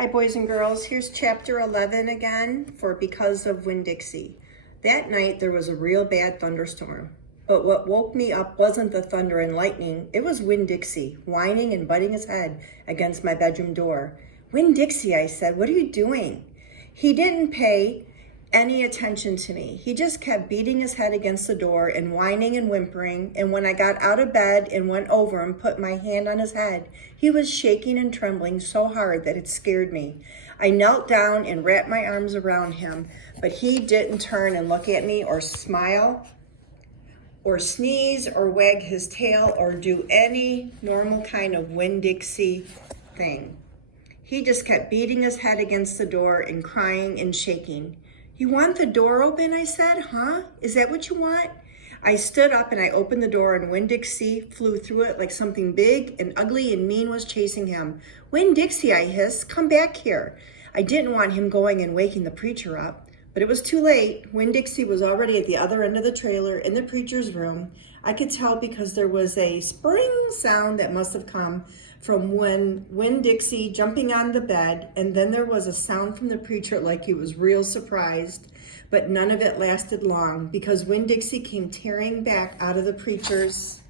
Hi boys and girls, here's chapter 11 again for Because of Winn-Dixie. That night there was a real bad thunderstorm, but what woke me up wasn't the thunder and lightning, it was Winn-Dixie whining and butting his head against my bedroom door. Winn-Dixie, I said, what are you doing? He didn't pay any attention to me. He just kept beating his head against the door and whining and whimpering, and when I got out of bed and went over and put my hand on his head, he was shaking and trembling so hard that it scared me. I knelt down and wrapped my arms around him, but he didn't turn and look at me or smile or sneeze or wag his tail or do any normal kind of Winn-Dixie thing. He just kept beating his head against the door and crying and shaking. You want the door open, I said, huh? Is that what you want? I stood up and I opened the door and Winn-Dixie flew through it like something big and ugly and mean was chasing him. Winn-Dixie, I hissed, come back here. I didn't want him going and waking the preacher up, but it was too late. Winn-Dixie was already at the other end of the trailer in the preacher's room. I could tell because there was a spring sound that must have come from when Winn-Dixie jumping on the bed, and then there was a sound from the preacher like he was real surprised, but none of it lasted long because Winn-Dixie came tearing back out of the preacher's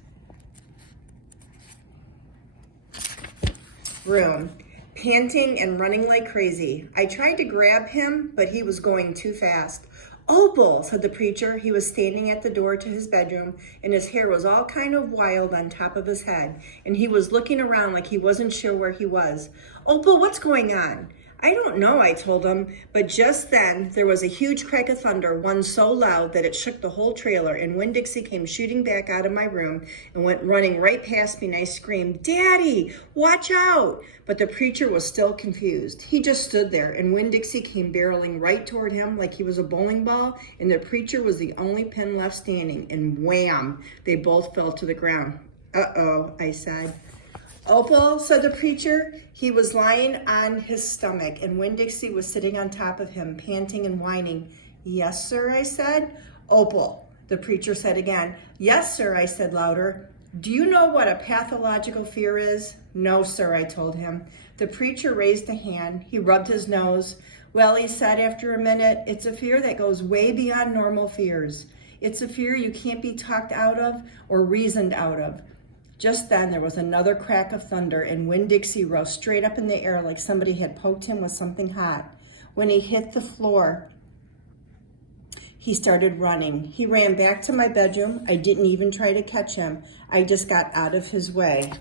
room, panting and running like crazy. I tried to grab him, but he was going too fast. Opal, said the preacher. He was standing at the door to his bedroom, and his hair was all kind of wild on top of his head, and he was looking around like he wasn't sure where he was. Opal, what's going on? I don't know, I told him, but just then there was a huge crack of thunder, one so loud that it shook the whole trailer, and Winn-Dixie came shooting back out of my room and went running right past me, and I screamed, Daddy, watch out! But the preacher was still confused. He just stood there, and Winn-Dixie came barreling right toward him like he was a bowling ball, and the preacher was the only pin left standing, and wham, they both fell to the ground. Uh-oh, I said. Opal, said the preacher. He was lying on his stomach, and Winn-Dixie was sitting on top of him, panting and whining. Yes, sir, I said. Opal, the preacher said again. Yes, sir, I said louder. Do you know what a pathological fear is? No, sir, I told him. The preacher raised a hand. He rubbed his nose. Well, he said after a minute, it's a fear that goes way beyond normal fears. It's a fear you can't be talked out of or reasoned out of. Just then, there was another crack of thunder, and Winn-Dixie rose straight up in the air like somebody had poked him with something hot. When he hit the floor, he started running. He ran back to my bedroom. I didn't even try to catch him. I just got out of his way.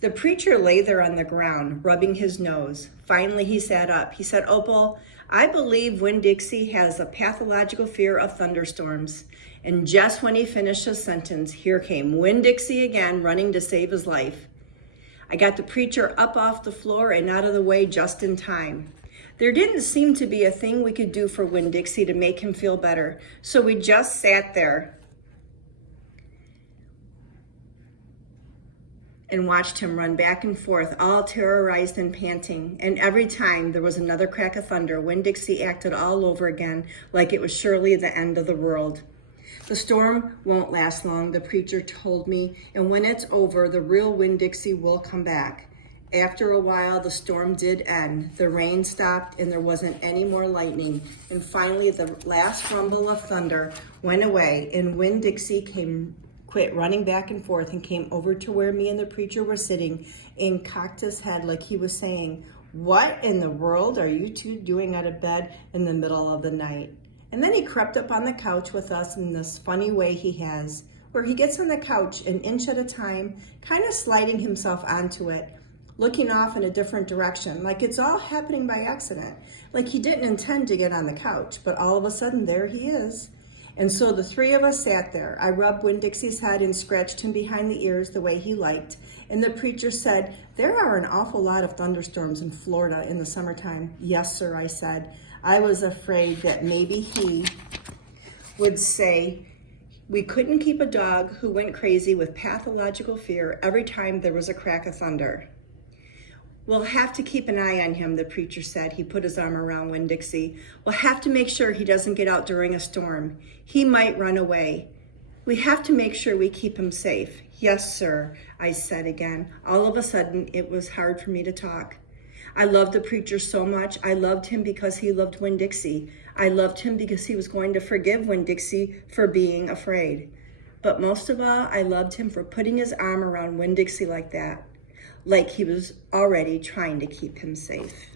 The preacher lay there on the ground, rubbing his nose. Finally, he sat up. He said, Opal, I believe Winn-Dixie has a pathological fear of thunderstorms. And just when he finished his sentence, here came Winn-Dixie again, running to save his life. I got the preacher up off the floor and out of the way just in time. There didn't seem to be a thing we could do for Winn-Dixie to make him feel better, so we just sat there and watched him run back and forth, all terrorized and panting. And every time there was another crack of thunder, Winn-Dixie acted all over again, like it was surely the end of the world. The storm won't last long, the preacher told me, and when it's over, the real Winn-Dixie will come back. After a while, the storm did end. The rain stopped, and there wasn't any more lightning. And finally, the last rumble of thunder went away, and Winn-Dixie quit running back and forth and came over to where me and the preacher were sitting and cocked his head like he was saying, what in the world are you two doing out of bed in the middle of the night? And then he crept up on the couch with us in this funny way he has, where he gets on the couch an inch at a time, kind of sliding himself onto it, looking off in a different direction, like it's all happening by accident, like he didn't intend to get on the couch, but all of a sudden, there he is. And so the three of us sat there. I rubbed Winn-Dixie's head and scratched him behind the ears the way he liked. And the preacher said, there are an awful lot of thunderstorms in Florida in the summertime. Yes, sir, I said. I was afraid that maybe he would say we couldn't keep a dog who went crazy with pathological fear every time there was a crack of thunder. We'll have to keep an eye on him, the preacher said. He put his arm around Winn-Dixie. We'll have to make sure he doesn't get out during a storm. He might run away. We have to make sure we keep him safe. Yes, sir, I said again. All of a sudden, it was hard for me to talk. I loved the preacher so much. I loved him because he loved Winn-Dixie. I loved him because he was going to forgive Winn-Dixie for being afraid. But most of all, I loved him for putting his arm around Winn-Dixie like that, like he was already trying to keep him safe.